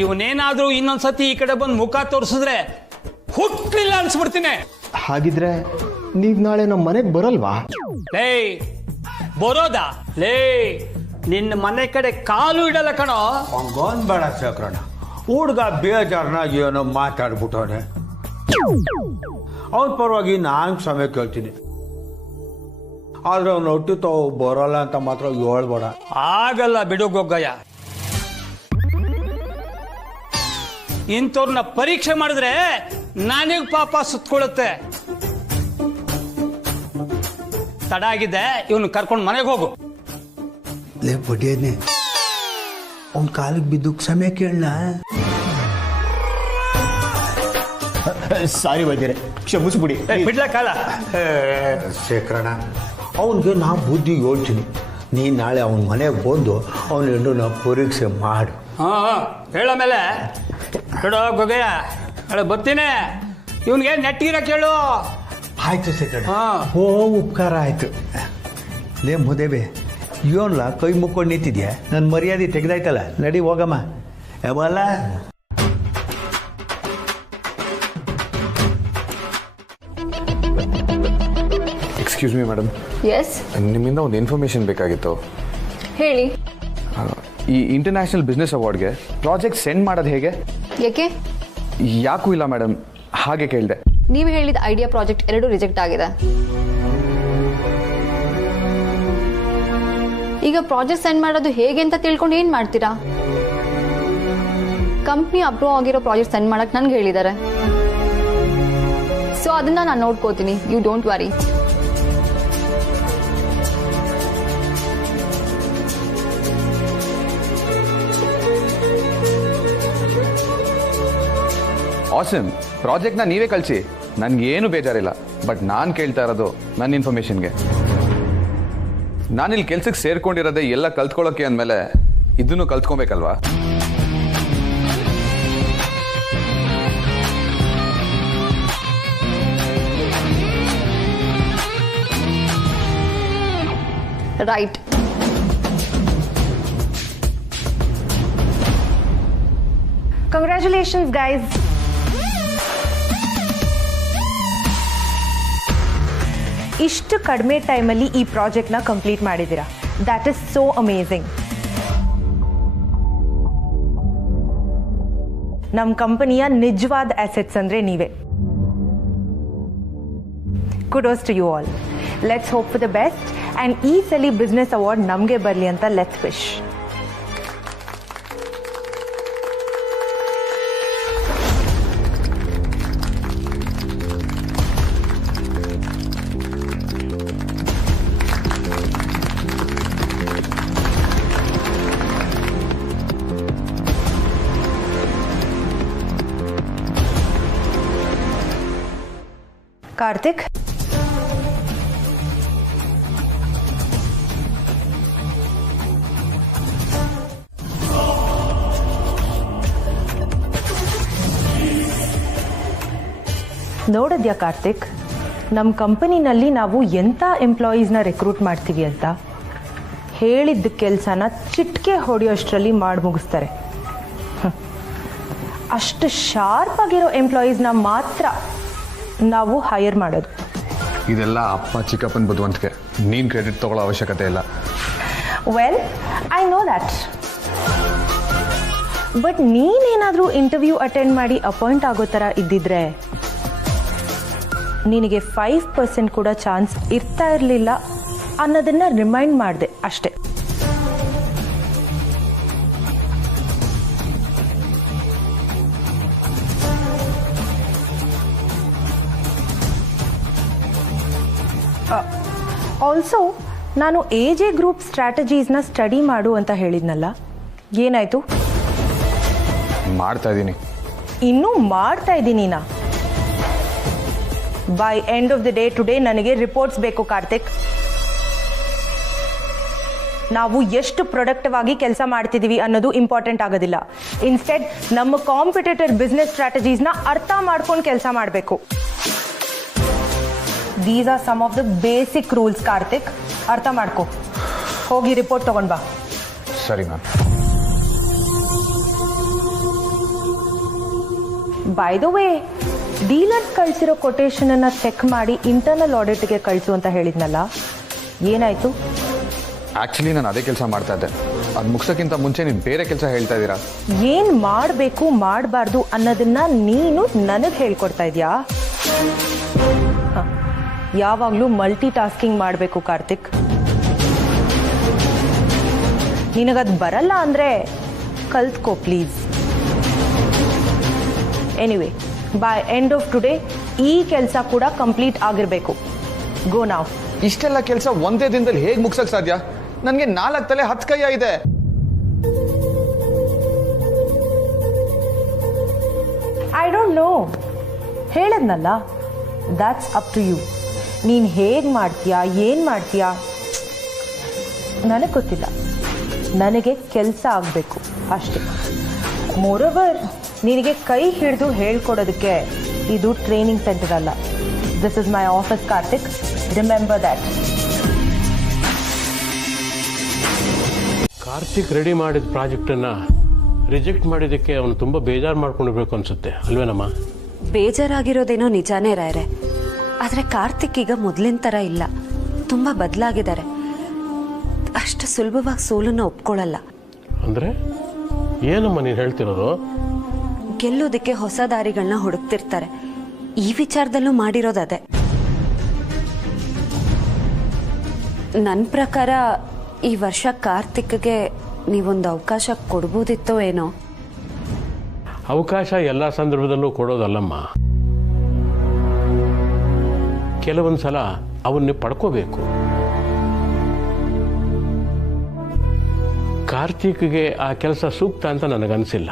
ಇವನೇನಾದ್ರೂ ಇನ್ನೊಂದ್ಸತಿ ಈ ಕಡೆ ಬಂದು ಮುಖ ತೋರಿಸಿದ್ರೆ ಹುಟ್ಟಿಲ್ಲ ಅನ್ಸ್ಬಿಡ್ತೀನಿ. ಹಾಗಿದ್ರೆ ನೀವ್ ನಾಳೆ ನಮ್ಮ ಮನೆಗೆ ಬರಲ್ವಾ? ಲೇ ಬರೋದಾ? ಲೇ ನಿನ್ನ ಮನೆ ಕಡೆ ಕಾಲು ಇಡಲ್ಲ ಕಣೋ. ಹಂಗೊಂದ್ ಬೇಡ ಶೇಖರಣ್ಣ, ಹುಡ್ಗ ಬೇಜಾರನ ಏನೋ ಮಾತಾಡ್ಬಿಟ್ಟವನೆ. ಅವನ ಪರವಾಗಿ ನಾನು ಕ್ಷಮೆ ಕೇಳ್ತೀನಿ, ಆದ್ರೆ ಅವ್ನು ಒಟ್ಟು ಬರೋಲ್ಲ ಅಂತ ಮಾತ್ರ ಹೇಳ್ಬೇಡ. ಆಗಲ್ಲ ಬಿಡು ಗೊಗ್ಗಯ್ಯ. ಇಂಥವ್ರನ್ನ ಪರೀಕ್ಷೆ ಮಾಡಿದ್ರೆ ನನಗ್ ಪಾಪ ಸುತ್ಕೊಳ್ಳುತ್ತೆ. ತಡ ಆಗಿದೆ, ಇವನು ಕರ್ಕೊಂಡು ಮನೆಗೆ ಹೋಗು. ಲೇ ಬಡಿಯೇನೆ, ಅವನ ಕಾಲಿಗೆ ಬಿದ್ದು ಕ್ಷಮೆ ಕೇಳಲ್ಲ. ಸಾರಿ ವೈದ್ಯರೇ, ಕ್ಷಮಿಸ್ಬಿಡಿ. ಬಿಡ್ಲ ಕಾಲ. ಶೇಖರಣ್ಣ, ಅವನಿಗೆ ನಾ ಬುದ್ಧಿ ಹೇಳ್ತೀನಿ. ನೀನು ನಾಳೆ ಅವನ ಮನೆಗೆ ಬಂದು ಅವನ ಹೆಣ್ಣು ಪರೀಕ್ಷೆ ಮಾಡು. ಹೇಳ ಮೇಲೆ ಬಿಡೋ ಗೊಗ್ಗಯ್ಯ, ಹೇಳ ಬರ್ತೀನಿ. ಇವನ್ಗೆ ನೆಟ್ಟಿರ ಕೇಳು. ಆಯ್ತು ಶೇಖರಣ್ಣ, ಉಪಕಾರ ಆಯ್ತು. ಲೇ ಮುದೇವೆ, ಇವನ್ಲ ಕೈ ಮುಕ್ಕೊಂಡು ನಿಂತಿದ್ಯಾ? ನನ್ನ ಮರ್ಯಾದೆ ತೆಗೆದಾಯ್ತಲ್ಲ, ನಡಿ ಹೋಗಮ್ಮ. ಯಾವಲ್ಲ ಎಕ್ಸ್ಕ್ಯೂಸ್ ಮೀ ಮೇಡಮ್. ಎಸ್, ನಿಮ್ಮಿಂದ ಒಂದು ಇನ್ಫಾರ್ಮೇಷನ್ ಬೇಕಾಗಿತ್ತು. ಹೇಳಿ. ಈ ಇಂಟರ್ನ್ಯಾಷನಲ್ ಬಿಸ್ನೆಸ್ ಅವಾರ್ಡ್ಗೆ ಪ್ರಾಜೆಕ್ಟ್ ಸೆಂಡ್ ಮಾಡೋದು ಹೇಗೆ? ಯಾಕೆ? ಯಾಕೂ ಇಲ್ಲ ಮೇಡಮ್, ಹಾಗೆ ಕೇಳಿದೆ. ನೀವು ಹೇಳಿದ ಐಡಿಯಾ ಪ್ರಾಜೆಕ್ಟ್ 2 ರಿಜೆಕ್ಟ್ ಆಗಿದೆ. ಈಗ ಪ್ರಾಜೆಕ್ಟ್ ಸೆಂಡ್ ಮಾಡೋದು ಹೇಗೆ ಅಂತ ತಿಳ್ಕೊಂಡು ಏನ್ ಮಾಡ್ತೀರಾ? ಕಂಪ್ನಿ ಅಪ್ರೂವ್ ಆಗಿರೋ ಪ್ರಾಜೆಕ್ಟ್ ಸೆಂಡ್ ಮಾಡಕ್ ನನ್ಗೆ ಹೇಳಿದ್ದಾರೆ. ಸೊ ಅದನ್ನ ನಾನು ನೋಡ್ಕೋತೀನಿ, ಯು ಡೋಂಟ್ ವರಿ. ಆಸಮ್, ಪ್ರಾಜೆಕ್ಟ್ನ ನೀವೇ ಕಳಿಸಿ, ನನಗೇನು ಬೇಜಾರಿಲ್ಲ. ಬಟ್ ನಾನು ಕೇಳ್ತಾ ಇರೋದು ನನ್ನ ಇನ್ಫಾರ್ಮೇಷನ್ಗೆ. ನಾನಿಲ್ಲಿ ಕೆಲ್ಸಕ್ಕೆ ಸೇರ್ಕೊಂಡಿರೋದೇ ಎಲ್ಲ ಕಲ್ತ್ಕೊಳ್ಳೋಕೆ ಅಂದಮೇಲೆ ಇದನ್ನು ಕಲ್ತ್ಕೊಬೇಕಲ್ವಾ? ರೈಟ್. Congratulations guys. ಇಷ್ಟು ಕಡಿಮೆ ಟೈಮಲ್ಲಿ ಈ ಪ್ರಾಜೆಕ್ಟ್ನ ಕಂಪ್ಲೀಟ್ ಮಾಡಿದ್ದೀರಾ. That is so amazing. ನಮ್ಮ ಕಂಪನಿಯ ನಿಜವಾದ ಅಸೆಟ್ಸ್ ಅಂದರೆ ನೀವೇ. Kudos to you all. Let's hope for the best and ಈ ಸಲ ಬಿಸ್ನೆಸ್ ಅವಾರ್ಡ್ ನಮಗೆ ಬರಲಿ ಅಂತ ಲೆಟ್ಸ್ ವಿಶ್. ಕಾರ್ತಿಕ್, ನೋಡಿದ್ಯಾ ಕಾರ್ತಿಕ್, ನಮ್ಮ ಕಂಪನಿನಲ್ಲಿ ನಾವು ಎಂಥ ಎಂಪ್ಲಾಯೀಸ್ನ ರೆಕ್ರೂಟ್ ಮಾಡ್ತೀವಿ ಅಂತ. ಹೇಳಿದ್ದ ಕೆಲಸನ ಚಿಟಿಕೆ ಹೊಡೆಯೋಷ್ಟರಲ್ಲಿ ಮಾಡಿ ಮುಗಿಸ್ತಾರೆ. ಅಷ್ಟು ಶಾರ್ಪ್ ಆಗಿರೋ ಎಂಪ್ಲಾಯೀಸ್ನ ಮಾತ್ರ ನಾವು ಹೈರ್ ಮಾಡೋದು. ಇದೆಲ್ಲ ಅಪ್ಪ ಚಿಕ್ಕಪ್ಪನ ಬುದ್ಧಿವಂತಿಕೆ, ನೀನು ಕ್ರೆಡಿಟ್ ತಗೊಳ್ಳೋ ಅವಶ್ಯಕತೆ ಇಲ್ಲ. Well, I know that. But ನೀನೇನಾದರೂ ಇಂಟರ್ವ್ಯೂ ಅಟೆಂಡ್ ಮಾಡಿ ಅಪಾಯಿಂಟ್ ಆಗೋ ಥರ ಇದ್ದಿದ್ರೆ ನಿನಗೆ 5% ಕೂಡ ಚಾನ್ಸ್ ಇರ್ತಾ ಇರಲಿಲ್ಲ ಅನ್ನೋದನ್ನ ರಿಮೈಂಡ್ ಮಾಡಿದೆ ಅಷ್ಟೆ. ಆಲ್ಸೋ ನಾನು AJ ಗ್ರೂಪ್ ಸ್ಟ್ರಾಟಜೀಸ್ನ ಸ್ಟಡಿ ಮಾಡು ಅಂತ ಹೇಳಿದ್ನಲ್ಲ, ಏನಾಯ್ತು? ಮಾಡ್ತಾ ಇದ್ದೀನಿ. ಇನ್ನೂ ಮಾಡ್ತಾ ಇದ್ದೀನಿ ನಾ. By end of the day today ನನಗೆ ರಿಪೋರ್ಟ್ಸ್ ಬೇಕು ಕಾರ್ತಿಕ್. ನಾವು ಎಷ್ಟು ಪ್ರೊಡಕ್ಟಿವ್ ಆಗಿ ಕೆಲಸ ಮಾಡ್ತಿದ್ದೀವಿ ಅನ್ನೋದು ಇಂಪಾರ್ಟೆಂಟ್ ಆಗೋದಿಲ್ಲ. ಇನ್ಸ್ಟೆಡ್ ನಮ್ಮ ಕಾಂಪಿಟೇಟರ್ ಬಿಸ್ನೆಸ್ ಸ್ಟ್ರಾಟಜೀಸ್ನ ಅರ್ಥ ಮಾಡ್ಕೊಂಡು ಕೆಲಸ ಮಾಡಬೇಕು. These are some of the basic rules Karthik, ಅರ್ಥ ಮಾಡ್ಕೊ. ಹೋಗಿ ರಿಪೋರ್ಟ್ ತಗೊಂಡ್ ಬಾ. ಸರಿ ma'am. By the way dealers ಕಳಿಸಿರೋ ಕೊಟೇಶನನ್ನು ಚೆಕ್ ಮಾಡಿ ಇಂಟರ್ನಲ್ ಆಡಿಟ್ಗೆ ಕಳಿಸು ಅಂತ ಹೇಳಿದ್ನಲ್ಲ, ಏನಾಯಿತು? ಆ್ಯಕ್ಚುಲಿ ನಾನು ಅದೇ ಕೆಲಸ ಮಾಡ್ತಾ ಇದ್ದೆ. ಅದು ಮುಗಿಸೋಕ್ಕಿಂತ ಮುಂಚೆ ನೀವು ಬೇರೆ ಕೆಲಸ ಹೇಳ್ತಾ ಇದ್ದೀರಾ. ಏನು ಮಾಡಬೇಕು ಮಾಡಬಾರ್ದು ಅನ್ನೋದನ್ನ ನೀನು ನನಗೆ ಹೇಳ್ಕೊಡ್ತಾ ಇದೆಯಾ? ಯಾವಾಗಲೂ ಮಲ್ಟಿ ಟಾಸ್ಕಿಂಗ್ ಮಾಡಬೇಕು ಕಾರ್ತಿಕ್. ನಿನಗದು ಬರಲ್ಲ ಅಂದರೆ ಕಲ್ತ್ಕೋ please. Anyway, by end of today ಈ ಕೆಲಸ ಕೂಡ ಕಂಪ್ಲೀಟ್ ಆಗಿರಬೇಕು. ಗೋ ನಾವ್. ಇಷ್ಟೆಲ್ಲ ಕೆಲಸ ಒಂದೇ ದಿನದಲ್ಲಿ ಹೇಗೆ ಮುಗಿಸೋಕೆ ಸಾಧ್ಯ? ನನಗೆ 4 ತಲೆ 10 ಕೈಯ ಇದೆ. ಐ ಡೋಂಟ್ ನೋ, ಹೇಳದ್ನಲ್ಲ, ದ್ಯಾಟ್ಸ್ ಅಪ್ ಟು ಯು. ನೀನು ಹೇಗೆ ಮಾಡ್ತೀಯಾ, ಏನು ಮಾಡ್ತೀಯಾ ನನಗೆ ಗೊತ್ತಿಲ್ಲ. ನನಗೆ ಕೆಲಸ ಆಗಬೇಕು ಅಷ್ಟೇ. ಮೋರೋವರ್, ನಿನಗೆ ಕೈ ಹಿಡಿದು ಹೇಳ್ಕೊಡೋದಕ್ಕೆ ಇದು ಟ್ರೈನಿಂಗ್ ಸೆಂಟರ್ ಅಲ್ಲ. This is my office Karthik, remember that. Karthik ready ಮಾಡಿದ ಪ್ರಾಜೆಕ್ಟನ್ನು ರಿಜೆಕ್ಟ್ ಮಾಡಿದ್ದಕ್ಕೆ ಅವನು ತುಂಬ ಬೇಜಾರು ಮಾಡ್ಕೊಂಡಿರ್ಬೇಕು ಅನಿಸುತ್ತೆ, ಅಲ್ವೇನಮ್ಮ? ಬೇಜಾರಾಗಿರೋದೇನೋ ನಿಜಾನೇ ರಾಯ್ರೆ, ಆದರೆ ಕಾರ್ತಿಕ್ ಈಗ ಮೊದಲಿನ ಥರ ಇಲ್ಲ, ತುಂಬ ಬದಲಾಗಿದ್ದಾರೆ. ಅಷ್ಟು ಸುಲಭವಾಗಿ ಸೋಲನ್ನು ಒಪ್ಕೊಳ್ಳಲ್ಲ. ಅಂದರೆ ಏನಮ್ಮ ನೀನು ಹೇಳ್ತಿರೋದು? ಗೆಲ್ಲೋದಕ್ಕೆ ಹೊಸ ದಾರಿಗಳನ್ನ ಹುಡುಕ್ತಿರ್ತಾರೆ. ಈ ವಿಚಾರದಲ್ಲೂ ಮಾಡಿರೋದದೇ. ನನ್ನ ಪ್ರಕಾರ ಈ ವರ್ಷ ಕಾರ್ತಿಕ್ಗೆ ನೀವೊಂದು ಅವಕಾಶ ಕೊಡ್ಬೋದಿತ್ತೋ ಏನೋ. ಅವಕಾಶ ಎಲ್ಲ ಸಂದರ್ಭದಲ್ಲೂ ಕೊಡೋದಲ್ಲಮ್ಮ, ಕೆಲವೊಂದು ಸಲ ಅವನ್ನ ಪಡ್ಕೋಬೇಕು. ಕಾರ್ತಿಕ್ಗೆ ಆ ಕೆಲಸ ಸೂಕ್ತ ಅಂತ ನನಗನ್ಸಿಲ್ಲ,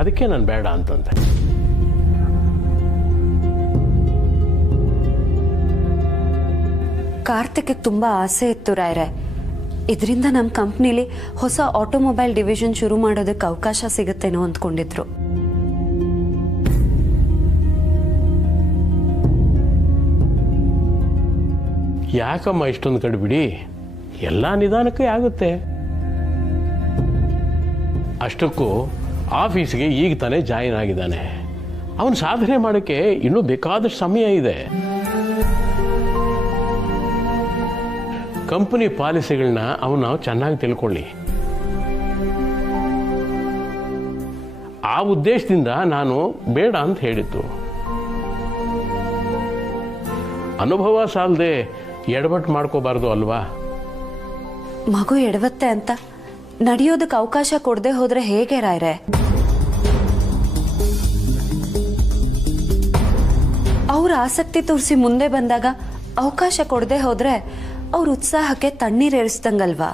ಅದಕ್ಕೆ ನಾನು ಬೇಡ ಅಂತಂದೆ. ಕಾರ್ತಿಕ್ಗೆ ತುಂಬ ಆಸೆ ಇತ್ತು ರಾಯ್ರೆ. ಇದರಿಂದ ನಮ್ಮ ಕಂಪ್ನಿಲಿ ಹೊಸ ಆಟೋಮೊಬೈಲ್ ಡಿವಿಷನ್ ಶುರು ಮಾಡೋದಕ್ಕೆ ಅವಕಾಶ ಸಿಗುತ್ತೇನೋ ಅಂದ್ಕೊಂಡಿದ್ರು. ಯಾಕಮ್ಮ ಇಷ್ಟೊಂದು ಕಡಿಬಿಡಿ? ಎಲ್ಲ ನಿಧಾನಕ್ಕೆ ಆಗುತ್ತೆ. ಅಷ್ಟಕ್ಕೂ ಆಫೀಸ್ಗೆ ಈಗ ತಾನೇ ಜಾಯಿನ್ ಆಗಿದ್ದಾನೆ. ಅವನು ಸಾಧನೆ ಮಾಡೋಕ್ಕೆ ಇನ್ನೂ ಬೇಕಾದಷ್ಟು ಸಮಯ ಇದೆ. ಕಂಪನಿ ಪಾಲಿಸಿಗಳನ್ನ ಅವನು ಚೆನ್ನಾಗಿ ತಿಳ್ಕೊಳ್ಳಿ. ಆ ಉದ್ದೇಶದಿಂದ ನಾನು ಬೇಡ ಅಂತ ಹೇಳಿದ್ದು. ಅನುಭವ ಸಾಲದೆ ಎಡವಟ್ಟು ಮಾಡ್ಕೋಬಾರ್ದು ಅಲ್ವಾ? ಮಗು ಎಡವತ್ತೆ ಅಂತ ನಡೆಯೋದಕ್ಕೆ ಅವಕಾಶ ಕೊಡದೆ ಹೋದ್ರೆ ಹೇಗೆ ರಾಯ್ರೆ? ಅವ್ರ ಆಸಕ್ತಿ ತೋರಿಸಿ ಮುಂದೆ ಬಂದಾಗ ಅವಕಾಶ ಕೊಡದೆ ಹೋದ್ರೆ ಅವ್ರ ಉತ್ಸಾಹಕ್ಕೆ ತಣ್ಣೀರೇರಿಸ್ದಂಗಲ್ವಾ?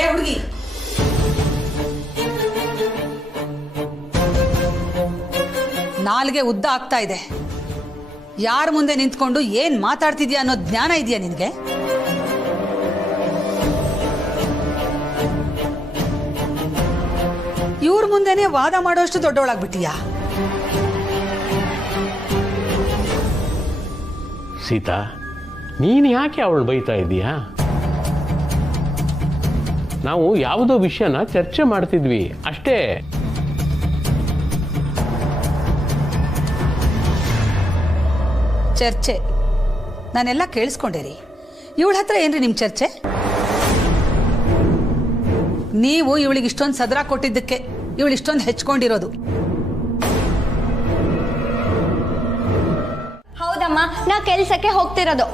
ಏ ಹುಡುಗಿ, ನಾಲ್ಗೆ ಉದ್ದ ಆಗ್ತಾ ಇದೆ. ಯಾರ ಮುಂದೆ ನಿಂತ್ಕೊಂಡು ಏನ್ ಮಾತಾಡ್ತಿದ್ಯಾ ಅನ್ನೋ ಜ್ಞಾನ ಇದೆಯಾ ನಿನ್ಗೆ? ಇವ್ರ ಮುಂದೆನೆ ವಾದ ಮಾಡೋಷ್ಟು ದೊಡ್ಡವಳಾಗ್ಬಿಟ್ಟಿಯಾ? ಸೀತಾ, ನೀನು ಯಾಕೆ ಅವಳು ಬೈತಾ ಇದೀಯಾ? ನಾವು ಯಾವುದೋ ವಿಷಯನ ಚರ್ಚೆ ಮಾಡ್ತಿದ್ವಿ ಅಷ್ಟೇ. ಚರ್ಚೆ ನಾನೆಲ್ಲ ಕೇಳಿಸ್ಕೊಂಡೇರಿ. ಇವಳ ಹತ್ರ ಏನ್ರಿ ನಿಮ್ ಚರ್ಚೆ? ನೀವು ಇವಳಿಗೆ ಇಷ್ಟೊಂದು ಸದರ ಕೊಟ್ಟಿದ್ದಕ್ಕೆ ಇವಳು ಇಷ್ಟೊಂದು ಹೆಚ್ಕೊಂಡಿರೋದು. ಹೌದಮ್ಮ, ನಾ ಕೆಲ್ಸಕ್ಕೆ ಹೋಗ್ತಿರೋದು.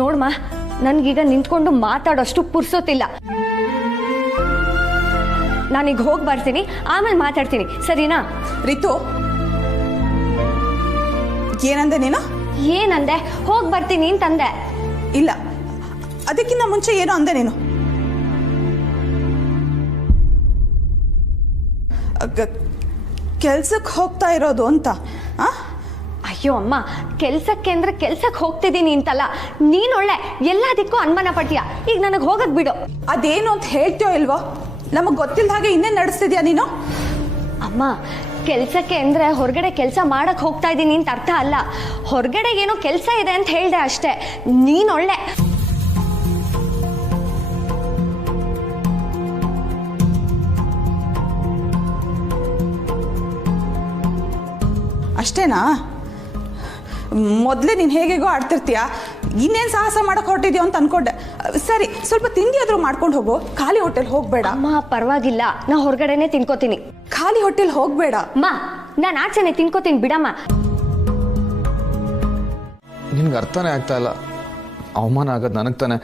ನೋಡ್ಮ, ನನ್ಗೀಗ ನಿಂತ್ಕೊಂಡು ಮಾತಾಡೋಷ್ಟು ಪುರ್ಸೋತಿಲ್ಲ. ನಾನೀಗ ಹೋಗಿ ಬರ್ತೀನಿ, ಆಮೇಲೆ ಮಾತಾಡ್ತೀನಿ, ಸರಿನಾ? ರಿತು, ಏನಂದೆ ನೀನು? ಏನಂದೆ? ಹೋಗಿ ಬರ್ತೀನಿ ಅಂತಂದೆ. ಇಲ್ಲ, ಅದಕ್ಕಿಂತ ಮುಂಚೆ ಏನೋ ಅಂದೆ ನೀನು. ಕೆಲ್ಸಕ್ಕೆ ಹೋಗ್ತಾ ಇರೋದು ಅಂತ. ಅಯ್ಯೋ ಅಮ್ಮ, ಕೆಲ್ಸಕ್ಕೆ ಅಂದ್ರೆ ಕೆಲ್ಸಕ್ಕೆ ಹೋಗ್ತಿದ್ದೀನಿ ಅಂತಲ್ಲ. ನೀನೊಳ್ಳೆ ಎಲ್ಲದಕ್ಕೂ ಅನುಮಾನ ಪಡ್ತೀಯ. ಈಗ ನನಗೆ ಹೋಗಕ್ ಬಿಡು. ಅದೇನು ಅಂತ ಹೇಳ್ತೀಯೋ ಇಲ್ವೋ? ನಮಗ್ ಗೊತ್ತಿಲ್ಲದ ಹಾಗೆ ಇನ್ನೇನು ನಡೆಸ್ತಿದ್ಯಾ ನೀನು? ಅಮ್ಮ, ಕೆಲ್ಸಕ್ಕೆ ಅಂದ್ರೆ ಹೊರಗಡೆ ಕೆಲಸ ಮಾಡಕ್ ಹೋಗ್ತಾ ಇದ್ದೀನಿ ಅಂತ ಅರ್ಥ ಅಲ್ಲ. ಹೊರಗಡೆ ಏನೋ ಕೆಲಸ ಇದೆ ಅಂತ ಹೇಳ್ದೆ ಅಷ್ಟೇ. ನೀನೊಳ್ಳೆ. ಅಷ್ಟೇನಾ? ಮೊದಲೇ ನೀನು ಹೇಗೇಗೋ ಆಡ್ತಿರ್ತೀಯ, ಇನ್ನೇನು ಸಾಹಸ ಮಾಡಕ್ಕೆ ಹೊರಟಿದ್ಯೋ ಅಂತ ಅನ್ಕೊಂಡೆ. ಸರಿ, ಸ್ವಲ್ಪ ತಿಂಡಿ ಆದರೂ ಮಾಡ್ಕೊಂಡು ಹೋಗು, ಖಾಲಿ ಹೋಟೆಲ್ ಹೋಗಬೇಡ. ಅಮ್ಮ ಪರವಾಗಿಲ್ಲ, ನಾ ಹೊರಗಡೆನೆ ತಿನ್ಕೋತೀನಿ. ಖಾಲಿ ಹೋಟೆಲ್ ಹೋಗಬೇಡ. ಅಮ್ಮ ನಾನು ಆಚೆನೆ ತಿನ್ಕೋತೀನಿ ಬಿಡಮ್ಮ. ನಿನ್ಗೆ ಅರ್ಥನೇ ಆಗ್ತಾ ಇಲ್ಲ. ಅವಮಾನ ಆಗೋದು ನನಗೆ ತಾನೆ.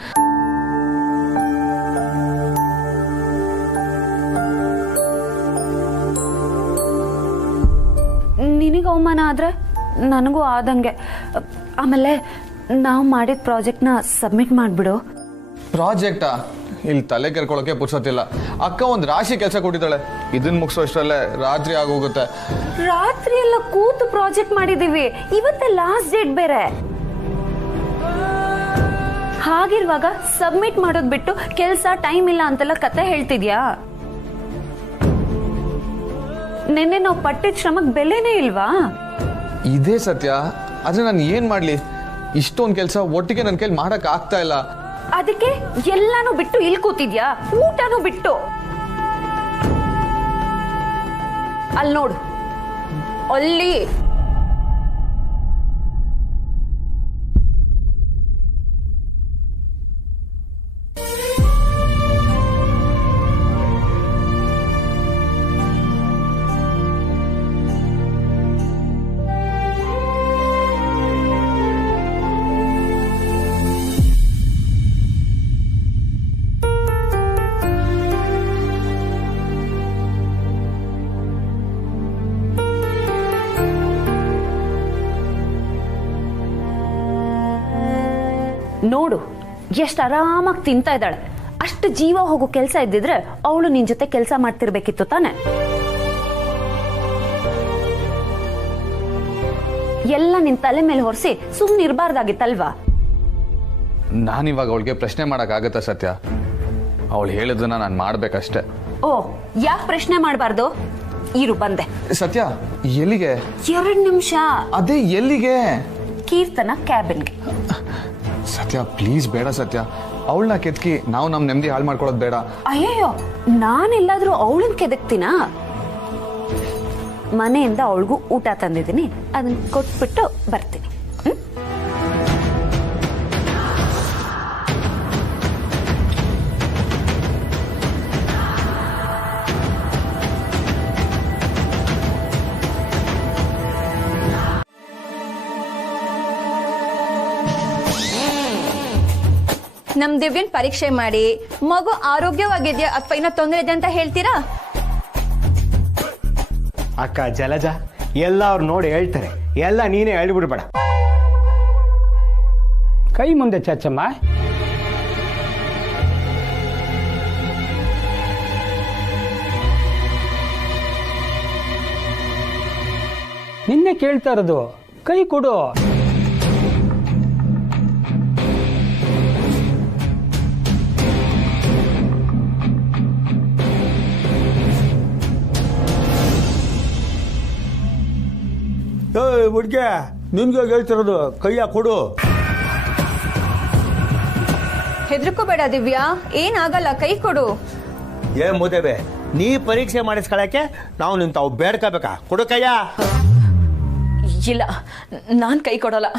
ನಿನಗೆ ಅವಮಾನ ಆದರೆ ನನಗೂ ಆದಂಗೆ. ಆಮೇಲೆ ನಾವು ಮಾಡಿದ ಪ್ರಾಜೆಕ್ಟ್ನ ಸಬ್ಮಿಟ್ ಮಾಡಿಬಿಡು. ಪ್ರಾಜೆಕ್ಟಾ? ಇಲ್ಲಿ ತಲೆ ಕೆರ್ಕೊಳ್ಳೋಕೆ ಪುರ್ಸೋತಿಲ್ಲ. ಅಕ್ಕ ಒಂದು ರಾಶಿ ಕೆಲಸ ಕೊಟ್ಟಿದ್ದಾಳೆ, ಇದನ್ನ ಮುಗಿಸೋ ಅಷ್ಟರಲ್ಲೇ ರಾತ್ರಿ ಆಗೋಗುತ್ತೆ. ರಾತ್ರಿ ಎಲ್ಲ ಕೂತು ಪ್ರಾಜೆಕ್ಟ್ ಮಾಡಿದೀವಿ, ಇವತ್ತೇ ಲಾಸ್ಟ್ ಡೇಟ್ ಬೇರೆ. ಹಾಗಿರುವಾಗ ಸಬ್ಮಿಟ್ ಮಾಡೋದು ಬಿಟ್ಟು ಕೆಲಸ ಟೈಮ್ ಇಲ್ಲ ಅಂತೆಲ್ಲ ಕತೆ ಹೇಳ್ತಿದ್ಯಾ? ನಿನ್ನೆ ನಾವು ಪಟ್ಟಿದ ಶ್ರಮಕ್ಕೆ ಬೆಲೆನೇ ಇಲ್ವಾ? ಇದೇ ಸತ್ಯ. ಆದ್ರೆ ನಾನು ಏನ್ ಮಾಡ್ಲಿ? ಇಷ್ಟೊಂದು ಕೆಲಸ ಒಟ್ಟಿಗೆ ನನ್ನ ಕೈಲಿ ಮಾಡಕ್ ಆಗ್ತಾ ಇಲ್ಲ. ಅದಕ್ಕೆ ಎಲ್ಲಾನು ಬಿಟ್ಟು ಇಲ್ಲಿ ಕೂತಿದ್ಯಾ? ಊಟನೂ ಬಿಟ್ಟು. ಅಲ್ಲಿ ನೋಡು, ಅಲ್ಲಿ ನೋಡು, ಎಷ್ಟು ಆರಾಮಾಗಿ ತಿಂತಾ ಇದ್ದಾಳೆ. ಅಷ್ಟು ಜೀವ ಹೋಗೋ ಕೆಲಸ ಇದ್ದಿದ್ರೆ ಅವಳು ನಿನ್ ಜೊತೆ ಕೆಲಸ ಮಾಡ್ತಿರ್ಬೇಕಿತ್ತು ತಾನೆ. ಎಲ್ಲ ನಿನ್ ತಲೆ ಮೇಲೆ ಹೊರಿಸಿ ಸುಮ್ಮನೆ ಇರಬಾರ್ದಾಗಿತ್ತಲ್ವಾ? ನಾನಿವಾಗ ಅವಳಿಗೆ ಪ್ರಶ್ನೆ ಮಾಡಕ್ಕಾಗತ್ತಾ ಸತ್ಯ? ಅವಳು ಹೇಳಿದ್ದನ್ನ ನಾನು ಮಾಡ್ಬೇಕಷ್ಟೆ. ಓ, ಯಾಕೆ ಪ್ರಶ್ನೆ ಮಾಡಬಾರ್ದು? ಇರು ಬಂದೆ. ಸತ್ಯ, ಎಲ್ಲಿಗೆ? 2 ನಿಮಿಷ. ಅದೇ ಎಲ್ಲಿಗೆ? ಕೀರ್ತನ ಕ್ಯಾಬಿನ್ಗೆ. ಸತ್ಯ ಪ್ಲೀಸ್ ಬೇಡ ಸತ್ಯ. ಅವಳನ್ನ ಕೆತ್ಕಿ ನಾವು ನಮ್ಮ ನೆಮ್ಮದಿ ಹಾಳು ಮಾಡ್ಕೊಳ್ಳೋದು ಬೇಡ. ಅಯ್ಯಯ್ಯೋ, ನಾನೆಲ್ಲಾದ್ರೂ ಅವಳನ್ನ ಕೆದಕ್ತೀನಾ? ಮನೆಯಿಂದ ಅವಳಿಗೂ ಊಟ ತಂದಿದ್ದೀನಿ, ಅದನ್ನ ಕೊಟ್ಬಿಟ್ಟು ಬರ್ತೀನಿ. ನಮ್ ದಿವ್ಯನ್ ಪರೀಕ್ಷೆ ಮಾಡಿ ಮಗು ಆರೋಗ್ಯವಾಗಿದೆಯಾ ಅಥವಾ ಏನೋ ತೊಂದರೆ ಇದೆ ಅಂತ ಹೇಳ್ತೀರಾ? ಅಕ್ಕ ಜಲಜ, ಎಲ್ಲ ಅವ್ರು ನೋಡಿ ಹೇಳ್ತಾರೆ, ಎಲ್ಲ ನೀನೇ ಹೇಳ್ಬಿಡ್ಬೇಡ. ಕೈ ಮುಂದೆ ಚಾಚಮ್ಮ. ನಿನ್ನೆ ಕೇಳ್ತಾ ಇರೋದು, ಕೈ ಕೊಡು. ಹುಡ್ಗೆ, ನಿನ್ಗೆ ಹೇಳ್ತಿರೋದು, ಕೈಯ ಕೊಡು. ಹೆದರ್ಕೋಬೇಡ ದಿವ್ಯಾ, ಏನಾಗಲ್ಲ, ಕೈ ಕೊಡು. ಏ ಮುದೇವೆ, ನೀ ಪರೀಕ್ಷೆ ಮಾಡಿಸ್ಕೊಳಕ್ಕೆ ನಾವು ನಿಂತಾವು ಬೇಡ್ಕೋಬೇಕಾ? ಕೊಡು ಕೈಯ. ಇಲ್ಲ, ನಾನ್ ಕೈ ಕೊಡೋಲ್ಲ.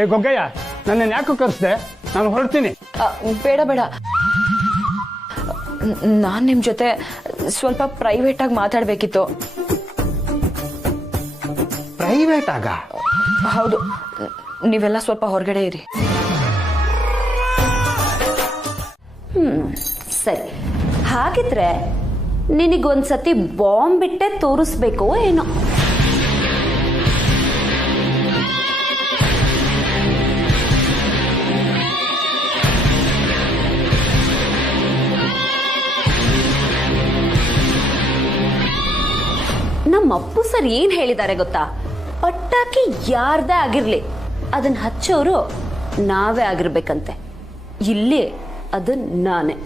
ಏ ಗೊಗ್ಗಯ್ಯ, ನನ್ನ ಯಾಕೆ ಕರೆಸ್ದೆ? ನಾನು ಹೊರಡ್ತೀನಿ. ಬೇಡ ಬೇಡ, ನಾನು ನಿಮ್ಮ ಜೊತೆ ಸ್ವಲ್ಪ ಪ್ರೈವೇಟ್ ಆಗಿ ಮಾತಾಡಬೇಕಿತ್ತು. ಪ್ರೈವೇಟ್ ಆಗ? ಹೌದು, ನೀವೆಲ್ಲ ಸ್ವಲ್ಪ ಹೊರಗಡೆ ಇರಿ. ಸರಿ, ಹಾಗಿದ್ರೆ ನಿನಗೊಂದ್ಸತಿ ಬಾಂಬ್ ಬಿಟ್ಟೆ ತೋರಿಸ್ಬೇಕು ಏನೋ. ನಮ್ಮ ಅಪ್ಪು ಸರ್ ಏನ್ ಹೇಳಿದ್ದಾರೆ ಗೊತ್ತಾ? ಪಟಾಕಿ ಯಾರ್ದೇ ಆಗಿರ್ಲಿ, ಅದನ್ನ ಹಚ್ಚೋರು ನಾವೇ ಆಗಿರ್ಬೇಕಂತೆ. ಇಲ್ಲಿ ಅದು ನಾನೇ.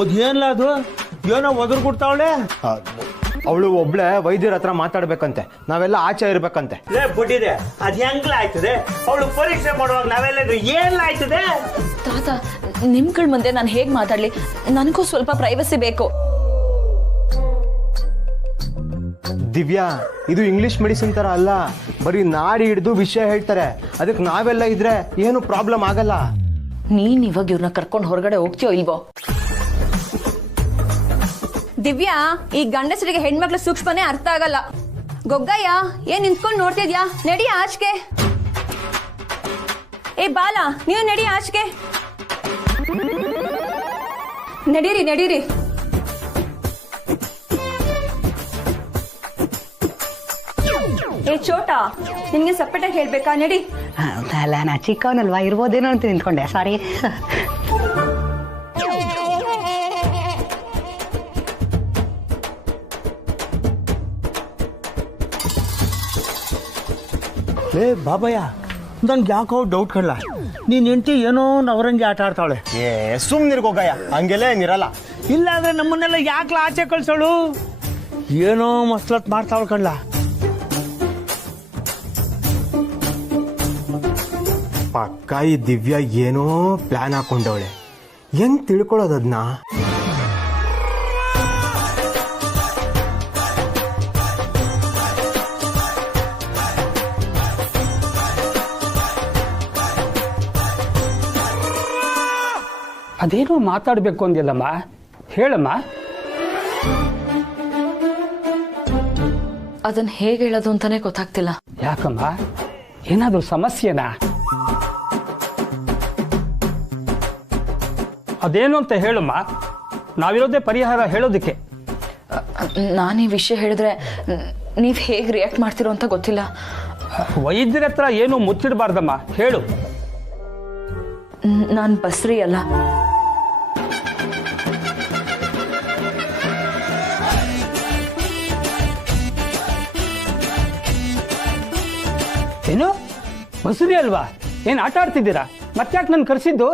ಅದೇನಲ್ಲ ಅದು ಏನೋ ಒದರು ಕೊಡ್ತಾವಳೆ. ಅವಳು ಒಬ್ಳೆ ವೈದ್ಯರ ಹತ್ರ ಮಾತಾಡ್ಬೇಕಂತೆ, ನಾವೆಲ್ಲ ಆಚೆ ಇರ್ಬೇಕಂತೆ. ಬಿಟ್ಟಿದೆ ಅದ್ ಹೆಂಗ್ಲ ಆಯ್ತದೆ? ಅವಳು ಪರೀಕ್ಷೆ ಮಾಡುವಾಗ ನಾವೆಲ್ಲ ಏನ್ಲ ಆಯ್ತದೆ? ತಾತ ನಿಮ್ಗಳ ಮುಂದೆ ನಾನು ಹೇಗ್ ಮಾತಾಡ್ಲಿ? ನನಗೂ ಸ್ವಲ್ಪ ಪ್ರೈವಸಿ ಬೇಕು. ದಿವ್ಯಾ, ಇದು ಇಂಗ್ಲಿಷ್ ಮೆಡಿಸಿನ್ ತರ ಅಲ್ಲ, ಬರೀ ನಾಡಿ ಹಿಡಿದು ವಿಷಯ ಹೇಳ್ತಾರೆ. ಅದಕ್ಕೆ ನಾವೆಲ್ಲ ಇದ್ರೆ ಏನು ಪ್ರಾಬ್ಲಮ್ ಆಗಲ್ಲ. ನೀನ್ ಇವಾಗ ಇವ್ರನ್ನ ಕರ್ಕೊಂಡು ಹೊರಗಡೆ ಹೋಗ್ತೀಯೋ ಇಲ್ವೋ? ದಿವ್ಯಾ, ಈ ಗಂಡಸರಿಗೆ ಹೆಣ್ಮಕ್ಳ ಸೂಕ್ಷ್ಮನೇ ಅರ್ಥ ಆಗಲ್ಲ. ಗೊಗ್ಗಯ್ಯ, ಏನ್ ನಿಂತ್ಕೊಂಡು ನೋಡ್ತಿದ್ಯಾ? ನಡಿ ಆಚೆಗೆ. ಏ ಬಾಲ, ನೀವು ನಡಿ ಆಚೆಗೆ. ನಡೀರಿ ನಡೀರಿ. ಏ ಚೋಟಾ, ನಿನ್ಗೆ ಸಪ್ರೇಟಾಗಿ ಹೇಳ್ಬೇಕಾ? ನಡಿ. ಅಲ್ಲ, ನಾ ಚಿಕ್ಕವನಲ್ವಾ, ಇರ್ಬೋದೇನೋ ಅಂತ ನಿಂತ್ಕೊಂಡೆ, ಸಾರಿ. ಲೇ ಬಾಬಯ್ಯ, ನನ್ಗೆ ಯಾಕೋ ಡೌಟ್ ಕಳ್ಳ, ನೀನ್ ಹೆಂಡತಿ ಏನೋ ನವರಂಗಿ ಆಟ ಆಡ್ತಾವಳೆ. ಸುಮ್ನಿರ್ಗೋಗಯ್ಯ, ಹಂಗೆಲ್ಲ ಏನಿರಲ್ಲ. ಇಲ್ಲ ಅಂದ್ರೆ ನಮ್ಮನ್ನೆಲ್ಲ ಯಾಕೆ ಆಚೆ ಕಳ್ಸೋಳು? ಏನೋ ಮಸ್ಲತ್ ಮಾಡ್ತಾವಳು ಕಳ್ಳ. ಪಕ್ಕ ಈ ದಿವ್ಯಾ ಏನೋ ಪ್ಲಾನ್ ಹಾಕೊಂಡವಳೆ. ಹೆಂಗ್ ತಿಳ್ಕೊಳ್ಳೋದದ್ನ? ಅದೇನೋ ಮಾತಾಡಬೇಕು ಅಂದಿಲ್ಲಮ್ಮ, ಹೇಳಮ್ಮ. ಅದನ್ನ ಹೇಗೆ ಹೇಳೋದು ಅಂತಾನೆ ಗೊತ್ತಾಗ್ತಿಲ್ಲ. ಯಾಕಮ್ಮ, ಏನಾದರೂ ಸಮಸ್ಯೆನಾ? ಅದೇನು ಅಂತ ಹೇಳಮ್ಮ, ನಾವಿರೋದೇ ಪರಿಹಾರ ಹೇಳೋದಕ್ಕೆ. ನಾನು ಈ ವಿಷಯ ಹೇಳಿದ್ರೆ ನೀವು ಹೇಗೆ ರಿಯಾಕ್ಟ್ ಮಾಡ್ತಿರೋ ಅಂತ ಗೊತ್ತಿಲ್ಲ. ವೈದ್ಯರ ಹತ್ರ ಏನು ಮುಚ್ಚಿಡಬಾರ್ದಮ್ಮ, ಹೇಳು. ನಾನು ಬಸ್ರಿ ಅಲ್ಲ. ಏನು ಬಸುರಿ ಅಲ್ವಾ? ಏನ್ ಆಟ ಆಡ್ತಿದ್ದೀರಾ? ಮತ್ತ್ಯಾಕೆ ನಾನು ಕರೆಸಿದ್ದು?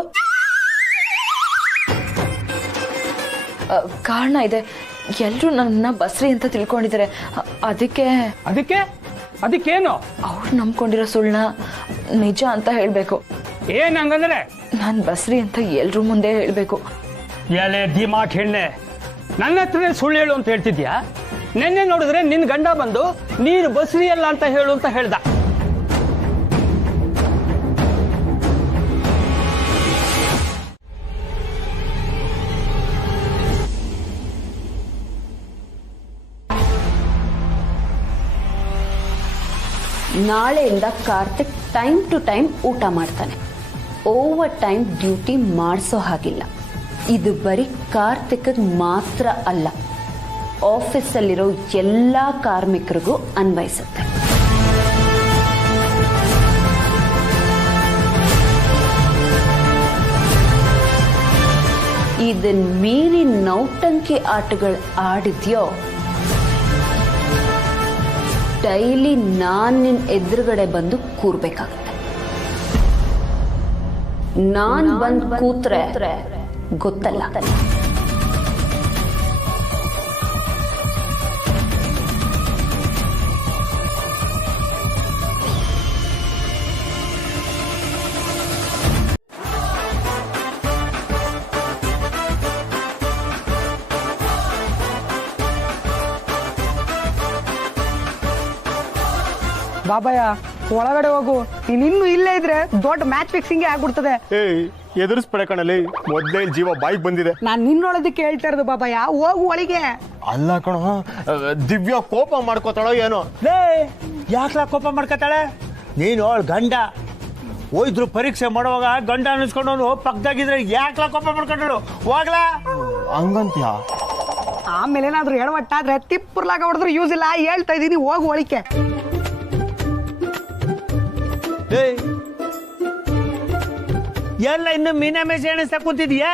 ಕಾರಣ ಇದೆ. ಎಲ್ಲರೂ ನನ್ನ ಬಸ್ರಿ ಅಂತ ತಿಳ್ಕೊಂಡಿದ್ದಾರೆ. ಅದಕ್ಕೆ ಅದಕ್ಕೇನು? ಅವ್ರು ನಂಬ್ಕೊಂಡಿರೋ ಸುಳ್ಳ ನಿಜ ಅಂತ ಹೇಳ್ಬೇಕು. ಏನ್ ಹಂಗಂದ್ರೆ? ನಾನು ಬಸ್ರಿ ಅಂತ ಎಲ್ರೂ ಮುಂದೆ ಹೇಳ್ಬೇಕು. ಎಲೆ ದಿಮಾಕ್ ಹೆಣ್ಣೆ, ನನ್ನ ಹತ್ರನೇ ಸುಳ್ಳು ಹೇಳು ಅಂತ ಹೇಳ್ತಿದ್ಯಾ? ನೆನ್ನೆ ನೋಡಿದ್ರೆ ನಿನ್ ಗಂಡ ಬಂದು ನೀನು ಬಸ್ರಿ ಅಲ್ಲ ಅಂತ ಹೇಳು ಅಂತ ಹೇಳ್ದ. ನಾಳೆಯಿಂದ ಕಾರ್ತಿಕ್ ಟೈಮ್ ಟು ಟೈಮ್ ಊಟ ಮಾಡ್ತಾನೆ. ಓವರ್ ಟೈಮ್ ಡ್ಯೂಟಿ ಮಾಡಿಸೋ ಹಾಗಿಲ್ಲ. ಇದು ಬರೀ ಕಾರ್ತಿಕ್ಗೆ ಮಾತ್ರ ಅಲ್ಲ, ಆಫೀಸಲ್ಲಿರೋ ಎಲ್ಲ ಕಾರ್ಮಿಕರಿಗೂ ಅನ್ವಯಿಸುತ್ತೆ. ಇದನ್ ಮೀರಿ ನೌಟಂಕಿ ಆಟಗಳು ಆಡಿದ್ಯೋ, ಡೈಲಿ ನಾನ್ ನಿನ್ ಎದುರುಗಡೆ ಬಂದು ಕೂರ್ಬೇಕಾಗತ್ತೆ. ನಾನ್ ಬಂದ್ ಕೂತ್ರೆ ಗೊತ್ತಲ್ಲ. ಬಾಬಯ್ಯ, ಒಳಗಡೆ ಹೋಗು. ನೀನಿನ್ನು ಇಲ್ಲೇ ಇದ್ರೆ ದೊಡ್ಡ ಮ್ಯಾಚ್ ಫಿಕ್ಸಿಂಗ್ ಆಗ್ಬಿಡ್ತದೆ. ಎದುರಿಸ್ಬೇಡ ಕಣಲಿ, ಮೊದ್ಲೇ ಜೀವ ಬಾಯಿಗೆ ಬಂದಿದೆ. ನಾನ್ ನಿನ್ನೊಳದಕ್ಕೆ ಹೇಳ್ತಾ ಇರೋದು ಬಾಬಯ್ಯ, ಹೋಗು ಒಳಗೆ. ಅಲ್ಲ ಕಣೋ, ದಿವ್ಯಾ ಕೋಪ ಮಾಡ್ಕೋತಾಳೋ ಏನೋ. ಯಾಕ್ಲಾ ಕೋಪ ಮಾಡ್ಕೊತಾಳೆ? ನೀನು ಅವಳು ಗಂಡ ಹೋಯ್ದ್ರು ಪರೀಕ್ಷೆ ಮಾಡುವಾಗ ಗಂಡ ಅನ್ನಿಸ್ಕೊಂಡವನು ಪಕ್ಕದಾಗಿದ್ರೆ ಯಾಕ್ಲಾ ಕೋಪ ಮಾಡ್ಕೊಂಡಳು? ಹೋಗ್ಲಾ? ಹಂಗಂತ್ಯ? ಆಮೇಲೆ ಏನಾದ್ರು ಎಡವಟ್ಟಾದ್ರೆ ತಿಪ್ಪುರ್ಲಾಗ ಹೊಡೆದ್ರು ಯೂಸ್ ಇಲ್ಲ. ಹೇಳ್ತಾ ಇದೀನಿ, ಹೋಗು ಒಳಿಕೆ. ಎಲ್ಲ ಇನ್ನು ಮೀನಾಮೇಶ ಎಣಿಸ್ತಾ ಕೂತಿದ್ಯಾ?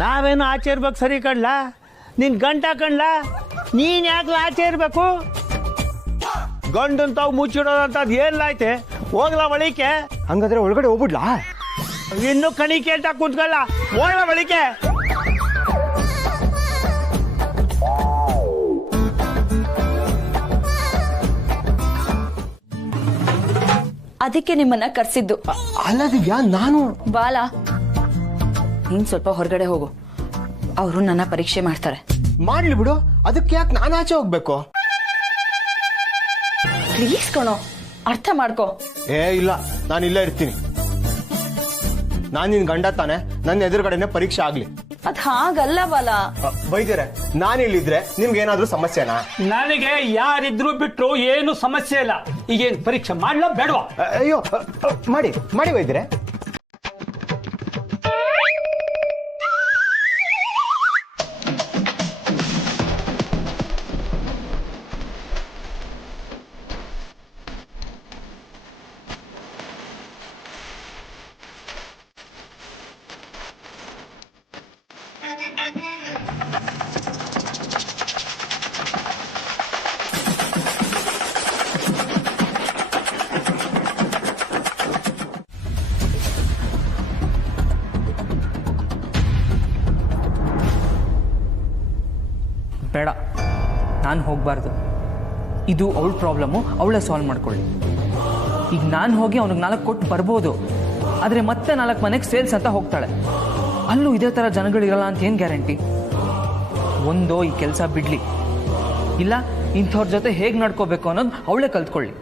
ನಾವೇನು ಆಚೆ ಇರ್ಬೇಕು ಸರಿ ಕಣ್ಲಾ? ನಿನ್ ಗಂಟ ಕಣ್ಲಾ? ನೀನ್ ಯಾಕೆ ಆಚೆ ಇರ್ಬೇಕು? ಗಂಡನ್ ತಾವು ಮುಚ್ಚಿಡೋದಂತದ್ ಏನ್ಲಾಯ್ತೆ? ಹೋಗ್ಲಾ ಒಳಿಕೆ? ಹಂಗಾದ್ರೆ ಒಳಗಡೆ ಹೋಗ್ಬಿಡ್ಲಾ? ಇನ್ನು ಕಣಿ ಕೇಳ್ತಾ ಕೂತ್ಕೊಳ್ಳ, ಹೋಗ್ಲಾ ಒಳಿಕೆ? ಅದಕ್ಕೆ ನಿಮ್ಮನ್ನ ಕರ್ಸಿದ್ದು. ಅಲ್ಲ ದಿವ್ಯಾ, ನಾನು ಬಾಲ, ನೀನ್ ಸ್ವಲ್ಪ ಹೊರಗಡೆ ಹೋಗು. ಅವರು ನನ್ನ ಪರೀಕ್ಷೆ ಮಾಡ್ತಾರೆ. ಮಾಡ್ಲಿ ಬಿಡು, ಅದಕ್ಕೆ ಯಾಕೆ ನಾನು ಆಚೆ ಹೋಗ್ಬೇಕು? ಪ್ಲೀಸ್ ಕಣೋ, ಅರ್ಥ ಮಾಡ್ಕೋ. ಇಲ್ಲ, ನಾನು ಇಲ್ಲೇ ಇರ್ತೀನಿ. ನಾನು ನಿನ್ ಗಂಡ ತಾನೆ, ನನ್ನ ಎದುರುಗಡೆನೆ ಪರೀಕ್ಷೆ ಆಗ್ಲಿ. ಅದ್ ಹಾಗಲ್ಲ ಬಾಲ. ಬೈದಿರೆ, ನಾನು ಇಲ್ಲಿದ್ರೆ ನಿಮ್ಗೆ ಏನಾದ್ರೂ ಸಮಸ್ಯೆನಾ? ನನಗೆ ಯಾರಿದ್ರು ಬಿಟ್ರು ಏನು ಸಮಸ್ಯೆ ಇಲ್ಲ. ಈಗೇನು ಪರೀಕ್ಷೆ ಮಾಡ್ಲಾ ಬೇಡವಾ? ಅಯ್ಯೋ, ಮಾಡಿ ಮಾಡಿ ಬೈದಿರೆ. ಬೇಡ, ನಾನು ಹೋಗಬಾರ್ದು. ಇದು ಅವಳ ಪ್ರಾಬ್ಲಮ್ಮು, ಅವಳೇ ಸಾಲ್ವ್ ಮಾಡ್ಕೊಳ್ಳಿ. ಈಗ ನಾನು ಹೋಗಿ ಅವ್ನಿಗೆ 4 ಕೊಟ್ಟು ಬರ್ಬೋದು, ಆದರೆ ಮತ್ತೆ 4 ಮನೆಗೆ ಸೇಲ್ಸ್ ಅಂತ ಹೋಗ್ತಾಳೆ. ಅಲ್ಲೂ ಇದೇ ಥರ ಜನಗಳಿರಲ್ಲ ಅಂತ ಏನು ಗ್ಯಾರಂಟಿ? ಒಂದೋ ಈ ಕೆಲಸ ಬಿಡಲಿ, ಇಲ್ಲ ಇಂಥವ್ರ ಜೊತೆ ಹೇಗೆ ನಡ್ಕೋಬೇಕು ಅನ್ನೋದು ಅವಳೇ ಕಲ್ತ್ಕೊಳ್ಳಿ.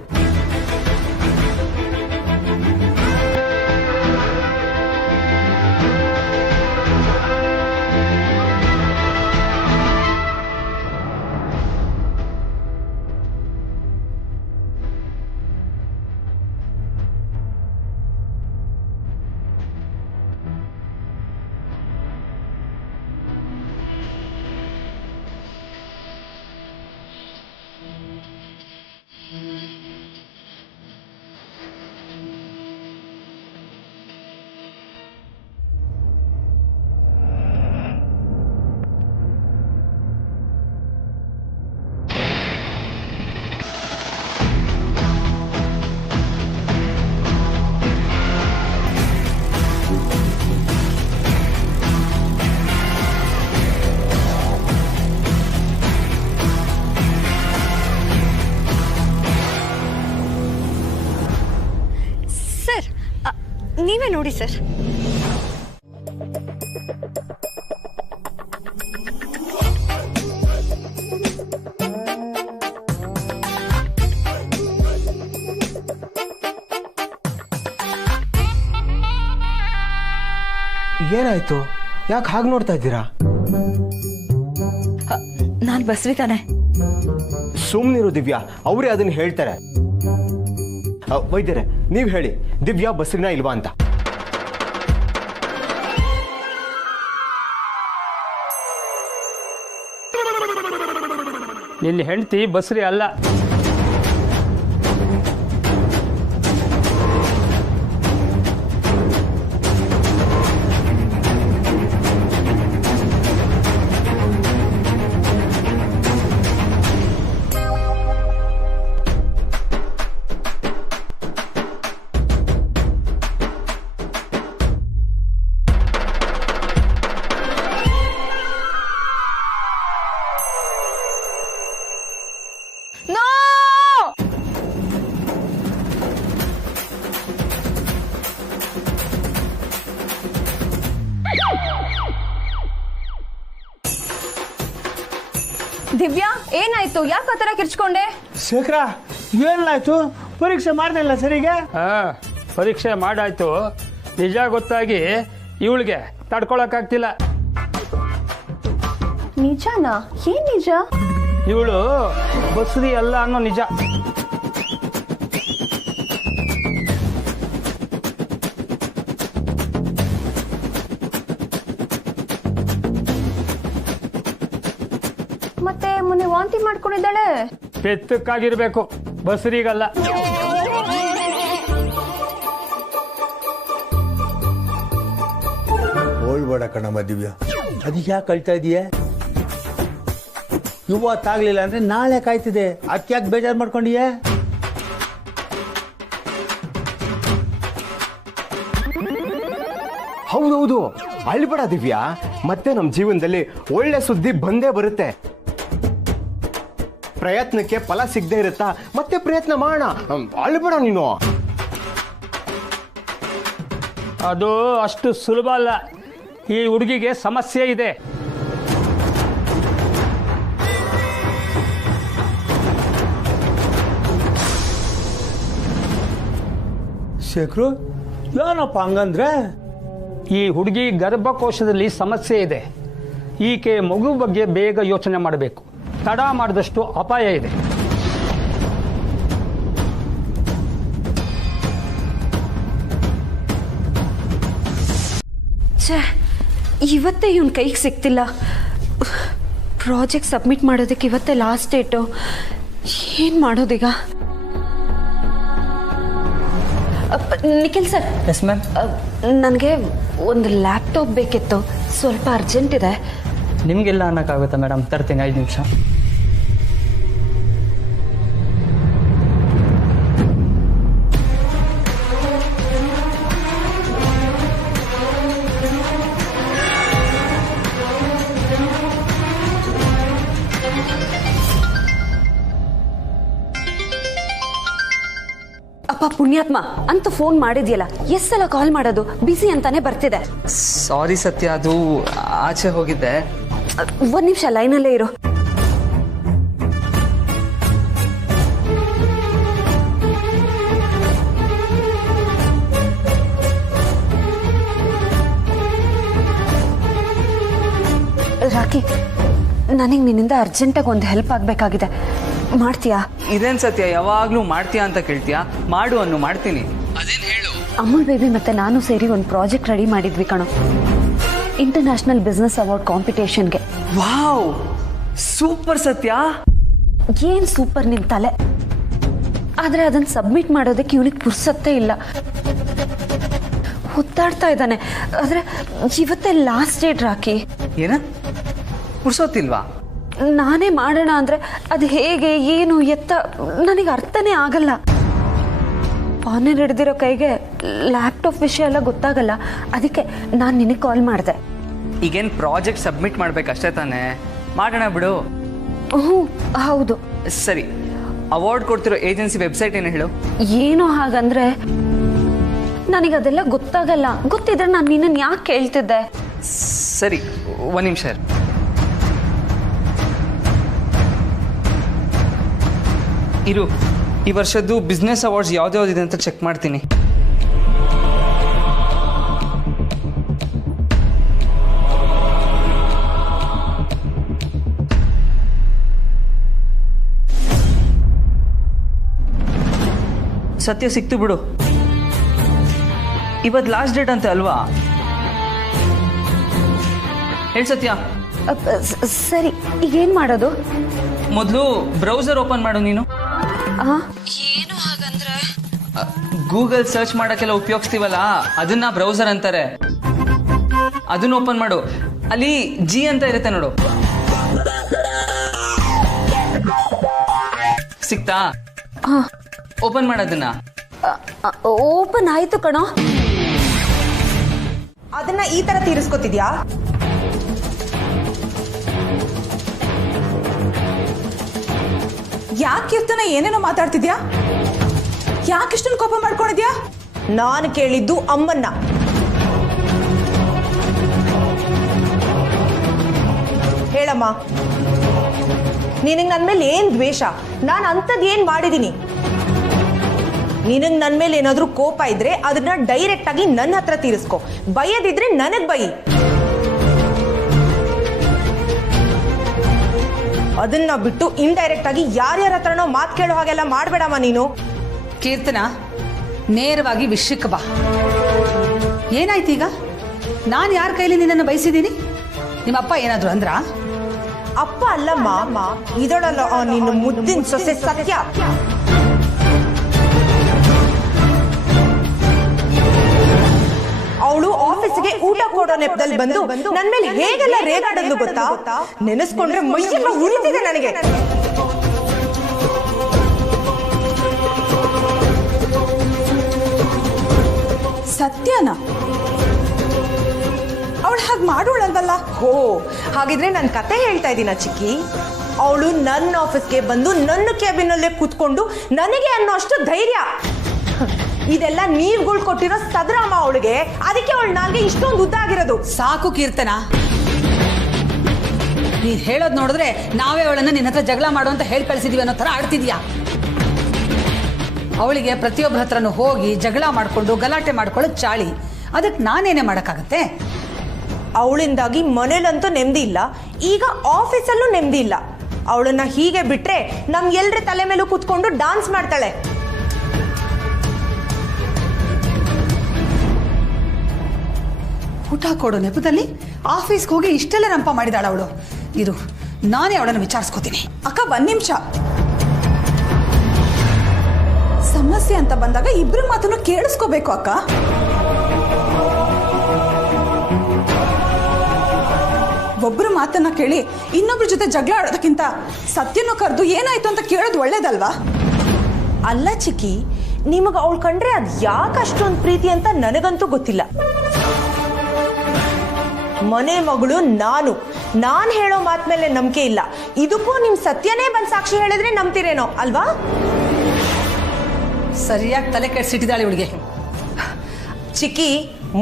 ನೀವೇ ನೋಡಿ ಸರ್. ಏನಾಯ್ತು? ಯಾಕೆ ಹಾಗೆ ನೋಡ್ತಾ ಇದ್ದೀರಾ? ನಾನ್ ಬಸ್ವಿ ತಾನೆ. ಸುಮ್ನಿರು ದಿವ್ಯಾ, ಅವರೇ ಅದನ್ನ ಹೇಳ್ತಾರೆ. ವೈದ್ಯರೇ, ನೀವ್ ಹೇಳಿ, ದಿವ್ಯಾ ಬಸ್ರಿನ ಇಲ್ವಾ ಅಂತ. ನಿನ್ನ ಹೆಂಡತಿ ಬಸ್ರಿ ಅಲ್ಲ. ದಿವ್ಯಾ, ಏನಾಯ್ತು? ಯಾಕೆ ಆ ಥರ ಕಿರ್ಚ್ಕೊಂಡೆ? ಶೇಖರ, ಏನಾಯ್ತು? ಪರೀಕ್ಷೆ ಮಾಡ್ದಿಲ್ಲ ಸರಿಗೆ? ಪರೀಕ್ಷೆ ಮಾಡಾಯ್ತು. ನಿಜ ಗೊತ್ತಾಗಿ ಇವಳಿಗೆ ತಡ್ಕೊಳಕ್ಕಾಗ್ತಿಲ್ಲ. ನಿಜನಾ? ಏನ್ ನಿಜ? ಇವಳು ಬಸ್ರಿ ಅಲ್ಲ ಅನ್ನೋ ನಿಜ. ಮತ್ತೆ ಮೊನ್ನೆ ವಾಂತಿ ಮಾಡ್ಕೊಂಡಿದ್ದಾಳೆ. ಪೆತ್ತಕ್ಕಾಗಿರ್ಬೇಕು, ಬಸ್ರಿಗಲ್ಲ. ಹೋಳ್ಬೇಡ ಕಣಮ್ಮ ದಿವ್ಯಾ, ಅದಕ್ಕೆ ಯಾಕೆ ಕಳ್ತಾ ಇದೀಯ? ಇವತ್ತಾಗ್ಲಿಲ್ಲ ಅಂದ್ರೆ ನಾಳೆ ಕಾಯ್ತಿದೆ, ಅದಕ್ಕೆ ಯಾಕೆ ಬೇಜಾರು ಮಾಡ್ಕೊಂಡಿಯೇ? ಹೌದೌದು, ಅಳ್ಬೇಡ ದಿವ್ಯಾ, ಮತ್ತೆ ನಮ್ಮ ಜೀವನದಲ್ಲಿ ಒಳ್ಳೆ ಸುದ್ದಿ ಬಂದೇ ಬರುತ್ತೆ. ಪ್ರಯತ್ನಕ್ಕೆ ಫಲ ಸಿಗದೆ ಇರುತ್ತಾ? ಮತ್ತೆ ಪ್ರಯತ್ನ ಮಾಡೋಣ, ಅಳ್ಬೇಡ ನೀನು. ಅದು ಅಷ್ಟು ಸುಲಭ ಅಲ್ಲ. ಈ ಹುಡುಗಿಗೆ ಸಮಸ್ಯೆ ಇದೆ. ಶೇಖರು ಏನಪ್ಪ ಹಂಗಂದ್ರೆ? ಈ ಹುಡುಗಿ ಗರ್ಭಕೋಶದಲ್ಲಿ ಸಮಸ್ಯೆ ಇದೆ. ಈಕೆ ಮಗು ಬಗ್ಗೆ ಬೇಗ ಯೋಚನೆ ಮಾಡಬೇಕು. ತಡ ಮಾಡಿದಷ್ಟು ಅಪಾಯ ಇದೆ. ಛೇ, ಇವತ್ತೇ ಇವನ್ ಕೈಗೆ ಸಿಗ್ತಿಲ್ಲ. ಪ್ರಾಜೆಕ್ಟ್ ಸಬ್ಮಿಟ್ ಮಾಡೋದಕ್ಕೆ ಇವತ್ತೇ ಲಾಸ್ಟ್ ಡೇಟು. ಏನು ಮಾಡೋದೀಗ? ನಿಖಿಲ್ ಸರ್. Yes ma'am. ನನಗೆ ಒಂದು ಲ್ಯಾಪ್ಟಾಪ್ ಬೇಕಿತ್ತು, ಸ್ವಲ್ಪ ಅರ್ಜೆಂಟ್ ಇದೆ. ನಿಮಗೆಲ್ಲ ಅನ್ನೋಕ್ಕಾಗುತ್ತಾ ಮೇಡಮ್? ತರ್ತೀನಿ, 5 ನಿಮಿಷ. ಅಪ್ಪ ಪುಣ್ಯಾತ್ಮ ಅಂತ ಫೋನ್ ಮಾಡಿದ್ಯಲ್ಲ, ಎಷ್ಟು ಸಲ ಕಾಲ್ ಮಾಡೋದು? ಬಿಸಿ ಅಂತಾನೆ ಬರ್ತಿದೆ. ಸಾರಿ ಸತ್ಯ, ಅದು ಆಚೆ ಹೋಗಿದ್ದೆ. 1 ನಿಮಿಷ ಲೈನಲ್ಲೇ ಇರು. ರಾಕಿ, ನನಗೆ ನಿನ್ನಿಂದ ಅರ್ಜೆಂಟಾಗಿ ಒಂದು ಹೆಲ್ಪ್ ಆಗಬೇಕಾಗಿದೆ. ಮಾಡ್ತೀಯಾ? ಇದೇನು ಸತ್ಯ, ಯಾವಾಗಲೂ ಮಾಡ್ತೀಯಾ ಅಂತ ಕೇಳ್ತೀಯಾ? ಮಾಡು ಅನ್ನು, ಮಾಡ್ತೀನಿ. ಅಮೂಲ್ ಬೇಬಿ ಮತ್ತೆ ನಾನು ಸೇರಿ ಒಂದು ಪ್ರಾಜೆಕ್ಟ್ ರೆಡಿ ಮಾಡಿದ್ವಿ ಕಣೋ, ಇಂಟರ್ನ್ಯಾಷನಲ್ ಬಿಸ್ನೆಸ್ ಅವಾರ್ಡ್ ಕಾಂಪಿಟೇಷನ್ಗೆ. Wow, super Satya. ಏನ್ ಸೂಪರ್ ನಿನ್ ತಲೆ. ಆದ್ರೆ ಅದನ್ನ ಸಬ್ಮಿಟ್ ಮಾಡೋದಕ್ಕೆ ಇವನಿಗೆ ಪುರ್ಸತ್ತೇ ಇಲ್ಲ, ಹುತ್ತಾಡ್ತಾ ಇದ್ದಾನೆ. ಆದ್ರೆ ಇವತ್ತೇ ಲಾಸ್ಟ್ ಡೇಟ್. ರಾಕಿ, ಏನ ಪುರ್ಸೋತಿಲ್ವಾ? ನಾನೇ ಮಾಡೋಣ ಅಂದ್ರೆ ಅದು ಹೇಗೆ, ಏನು, ಎತ್ತ ನನಗೆ ಅರ್ಥನೇ ಆಗಲ್ಲ. ಆನ್ಲೈನ್ ಹಿಡ್ದಿರೋ ಕೈಗೆ ಲ್ಯಾಪ್ಟಾಪ್ ವಿಷಯ ಎಲ್ಲ ಗೊತ್ತಾಗಲ್ಲ. ಅದಕ್ಕೆ ನಾನು ನಿನಗೆ ಕಾಲ್ ಮಾಡಿದೆ. ಈಗೇನು ಪ್ರಾಜೆಕ್ಟ್ ಸಬ್ಮಿಟ್ ಮಾಡ್ಬೇಕಷ್ಟೇ ತಾನೇ? ಮಾಡೋಣ ಬಿಡು. ಹ್ಞೂ ಹೌದು. ಸರಿ, ಅವಾರ್ಡ್ ಕೊಡ್ತಿರೋ ಏಜೆನ್ಸಿ ವೆಬ್ಸೈಟ್ ಏನು ಹೇಳು? ಏನು ಹಾಗಂದ್ರೆ ನನಗದೆಲ್ಲ ಗೊತ್ತಾಗಲ್ಲ. ಗೊತ್ತಿದ್ರೆ ನಾನು ನಿನ್ನನ್ನು ಯಾಕೆ ಕೇಳ್ತಿದ್ದೆ? ಸರಿ, 1 ನಿಮಿಷ. ಇರು, ಈ ವರ್ಷದ್ದು ಬಿಸ್ನೆಸ್ ಅವಾರ್ಡ್ಸ್ ಯಾವ್ದ್ಯಾವ್ದಿದೆ ಅಂತ ಚೆಕ್ ಮಾಡ್ತೀನಿ. ಸತ್ಯ ಸಿಕ್ತು ಬಿಡು. ಇವತ್ತು ಲಾಸ್ಟ್ ಡೇಟ್ ಅಂತ ಅಲ್ವಾ? ಹೇಳಿ ಸತ್ಯ. ಸರಿ, ಈಗೇನು ಮಾಡೋದು? ಮೊದಲು ಬ್ರೌಸರ್ ಓಪನ್ ಮಾಡು ನೀನು. ಏನು ಹಾಗಂದ್ರೆ? ಗೂಗಲ್ ಸರ್ಚ್ ಮಾಡೋಕ್ಕೆಲ್ಲ ಉಪಯೋಗಿಸ್ತೀವಲ್ಲ, ಅದನ್ನ ಬ್ರೌಸರ್ ಅಂತಾರೆ. ಅದನ್ನ ಓಪನ್ ಮಾಡು. ಅಲ್ಲಿ ಜಿ ಅಂತ ಇರುತ್ತೆ ನೋಡು. ಸಿಕ್ತಾ? ಓಪನ್ ಮಾಡೋದನ್ನ. ಓಪನ್ ಆಯ್ತು ಕಣೋ. ಅದನ್ನ ಈ ತರ ತೀರಿಸ್ಕೊತಿದ್ಯಾ? ಯಾಕೆ ಕೀರ್ತನ ಏನೇನೋ ಮಾತಾಡ್ತಿದ್ಯಾ? ಯಾಕೆ ಇಷ್ಟೊಂದು ಕೋಪ ಮಾಡ್ಕೊಂಡಿದ್ಯಾ? ನಾನು ಕೇಳಿದ್ದು ಅಮ್ಮನ್ನ. ಹೇಳಮ್ಮ, ನಿನಗೆ ನನ್ನ ಮೇಲೆ ಏನ್ ದ್ವೇಷ? ನಾನು ಅಂಥದ್ದು ಏನ್ ಮಾಡಿದೀನಿ? ನಿನಗೆ ನನ್ನ ಮೇಲೆ ಏನಾದ್ರೂ ಕೋಪ ಇದ್ರೆ ಅದನ್ನ ಡೈರೆಕ್ಟ್ ಆಗಿ ನನ್ನ ಹತ್ರ ತೀರಿಸ್ಕೊ. ಬೈಯದಿದ್ರೆ ನನಗ್ ಬೈ. ಅದನ್ನ ಬಿಟ್ಟು ಇಂಡೈರೆಕ್ಟ್ ಆಗಿ ಯಾರ್ಯಾರ ಹತ್ರನೋ ಮಾತು ಕೇಳೋ ಹಾಗೆಲ್ಲ ಮಾಡಬೇಡಮ್ಮ ನೀನು. ಕೀರ್ತನ, ನೇರವಾಗಿ ವಿಷಯಕ್ಕೆ ಬಾ. ಏನಾಯ್ತೀಗ? ನಾನು ಯಾರ ಕೈಲಿ ನಿನ್ನನ್ನು ಬಯಸಿದ್ದೀನಿ? ನಿಮ್ಮಪ್ಪ ಏನಾದ್ರು ಅಂದ್ರ? ಅಪ್ಪ ಅಲ್ಲಮ್ಮ, ಇದಳಲ್ಲ ನಿನ್ನ ಮುದ್ದಿನ ಸೊಸೆ ಸತ್ಯ. ಅವಳು ಆಫೀಸ್ಗೆ ಊಟ ಕೊಡೋ ನೆಪದಲ್ಲಿ ಬಂದು ನನ್ನ ಮೇಲೆ ಹೇಗೆಲ್ಲ ರೇಗಾಡೋದು ಗೊತ್ತಾ? ನೆನೆಸ್ಕೊಂಡ್ರೆ ಮೈಯೆಲ್ಲ ಉರಿತಿದೆ ನನಗೆ. ಸತ್ಯನಾ? ಅವಳು ಹಾಗೆ ಮಾಡೋಳಲ್ವಲ್ಲ? ಹೋ, ಹಾಗಿದ್ರೆ ನನ್ನ ಕತೆ ಹೇಳ್ತಾ ಇದ್ದೀನ ಚಿಕ್ಕಿ? ಅವಳು ನನ್ನ ಆಫೀಸ್ಗೆ ಬಂದು ನನ್ನ ಕ್ಯಾಬಿನಲ್ಲೇ ಕೂತ್ಕೊಂಡು ನನಗೆ ಅನ್ನೋ ಅಷ್ಟು ಧೈರ್ಯ. ಇದೆಲ್ಲ ನೀವುಗಳು ಕೊಟ್ಟಿರೋ ಸದರಾಮ ಅವಳಿಗೆ, ಅದಕ್ಕೆ ಅವಳ ನಾಲ್ಗೆ ಇಷ್ಟೊಂದು ಉದ್ದ ಆಗಿರೋದು. ಸಾಕು ಕೀರ್ತನ, ನೀನ್ ಹೇಳೋದ್ ನೋಡಿದ್ರೆ ನಾವೇ ಅವಳನ್ನ ನಿನ್ನ ಹತ್ರ ಜಗಳ ಮಾಡು ಅಂತ ಹೇಳಿ ಕಳಿಸಿದೀವಿ ಅನ್ನೋ ತರ ಆಡ್ತಿದ್ಯಾ. ಅವಳಿಗೆ ಪ್ರತಿಯೊಬ್ಬರ ಹತ್ರನೂ ಹೋಗಿ ಜಗಳ ಮಾಡ್ಕೊಂಡು ಗಲಾಟೆ ಮಾಡ್ಕೊಳ್ಳೋದು ಚಾಳಿ. ಅದಕ್ಕೆ ನಾನೇನೇ ಮಾಡೋಕ್ಕಾಗತ್ತೆ? ಅವಳಿಂದಾಗಿ ಮನೇಲಂತೂ ನೆಮ್ಮದಿ ಇಲ್ಲ, ಈಗ ಆಫೀಸಲ್ಲೂ ನೆಮ್ಮದಿ ಇಲ್ಲ. ಅವಳನ್ನ ಹೀಗೆ ಬಿಟ್ರೆ ನಮ್ಗೆಲ್ರ ತಲೆ ಮೇಲೂ ಕೂತ್ಕೊಂಡು ಡಾನ್ಸ್ ಮಾಡ್ತಾಳೆ. ಊಟ ಕೊಡೋ ನೆಪದಲ್ಲಿ ಆಫೀಸ್ಗೆ ಹೋಗಿ ಇಷ್ಟೆಲ್ಲ ರಂಪ ಮಾಡಿದಾಳ ಅವಳು. ಇದು ನಾನೇ ಅವಳನ್ನು ವಿಚಾರಿಸ್ಕೋತೀನಿ. ಅಕ್ಕ, ಒಂದ್ ನಿಮಿಷ. ಸಮಸ್ಯೆ ಅಂತ ಬಂದಾಗ ಇಬ್ರು ಮಾತನ್ನು ಕೇಳಿಸ್ಕೋಬೇಕು ಅಕ್ಕ. ಒಬ್ರು ಮಾತನ್ನ ಕೇಳಿ ಇನ್ನೊಬ್ರ ಜೊತೆ ಜಗಳ ಆಡೋದಕ್ಕಿಂತ ಸತ್ಯನೂ ಕರೆದು ಏನಾಯ್ತು ಅಂತ ಕೇಳೋದು ಒಳ್ಳೇದಲ್ವಾ? ಅಲ್ಲ ಚಿಕ್ಕಿ, ನಿಮಗೆ ಅವಳು ಕಂಡ್ರೆ ಅದು ಯಾಕೆ ಅಷ್ಟೊಂದು ಪ್ರೀತಿ ಅಂತ ನನಗಂತೂ ಗೊತ್ತಿಲ್ಲ. ಮನೆ ಮಗಳು ನಾನು ಹೇಳೋ ಮಾತ್ ಮೇಲೆ ನಂಬಿಕೆ ಇಲ್ಲ. ಇದಕ್ಕೂ ನಿಮ್ ಸತ್ಯನೇ ಬಂದ್ ಸಾಕ್ಷಿ ಹೇಳಿದ್ರೆ ನಂಬ್ತಿರೇನೋ ಅಲ್ವಾ? ಸರಿಯಾಗಿ ತಲೆ ಕೆಡಿಸಿಟ್ಟಿದ್ದಾಳೆ ಇವಳಿಗೆ. ಚಿಕ್ಕಿ,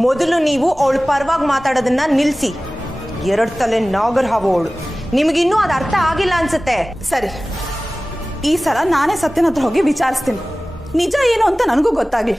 ಮೊದಲು ನೀವು ಅವಳ ಪರವಾಗಿ ಮಾತಾಡೋದನ್ನ ನಿಲ್ಸಿ. 2 ತಲೆ ನಾಗರ್ ಹಾವು ಅವಳು. ನಿಮಗಿನ್ನೂ ಅದು ಅರ್ಥ ಆಗಿಲ್ಲ ಅನ್ಸುತ್ತೆ. ಸರಿ, ಈ ಸಲ ನಾನೇ ಸತ್ಯನ ಹತ್ರ ಹೋಗಿ ವಿಚಾರಿಸ್ತೀನಿ. ನಿಜ ಏನು ಅಂತ ನನಗೂ ಗೊತ್ತಾಗ್ಲಿ.